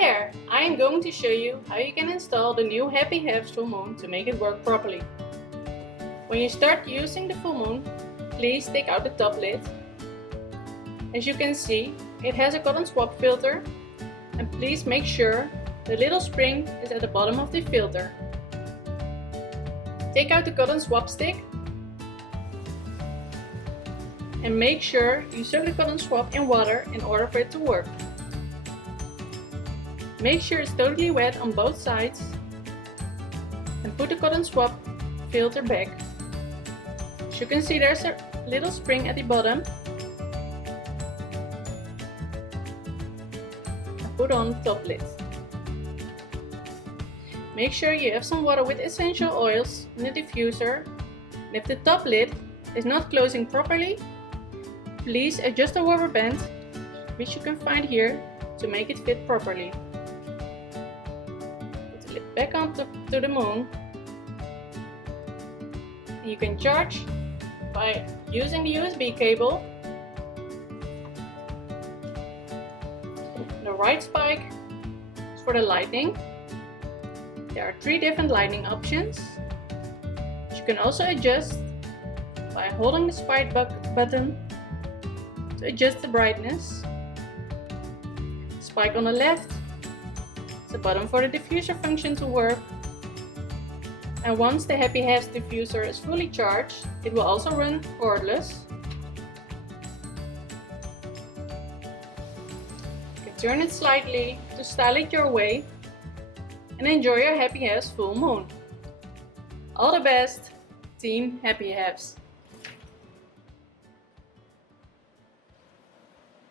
there! I am going to show you how you can install the new Happyhaves Full Moon to make it work properly. When you start using the Full Moon, please take out the top lid. As you can see, it has a cotton swab filter, and please make sure the little spring is at the bottom of the filter. Take out the cotton swab stick and make sure you soak the cotton swab in water in order for it to work. Make sure it's totally wet on both sides and put the cotton swab filter back. As you can see, there's a little spring at the bottom. And put on the top lid. Make sure you have some water with essential oils in the diffuser. And if the top lid is not closing properly, please adjust the rubber band, which you can find here, to make it fit properly. Put the lid back onto the moon. And you can charge by using the USB cable. The right spike is for the lightning. There are 3 different lightning options. You can also adjust by holding the spike button to adjust the brightness. Spike on the left is a button for the diffuser function to work. And once the Happyhaves diffuser is fully charged, it will also run cordless. You can turn it slightly to style it your way and enjoy your Happyhaves Full Moon. All the best, Team Happyhaves!